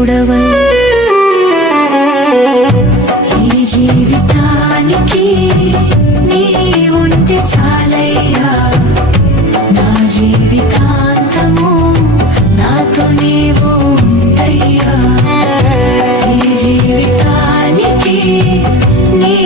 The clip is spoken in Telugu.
దేవుడవై ఈ జీవితానికి నీ ఉంటే చాలయ్యా నా జీవితాంతము నాతో నీవు ఉండయ్యా ఈ జీవితానికి నీ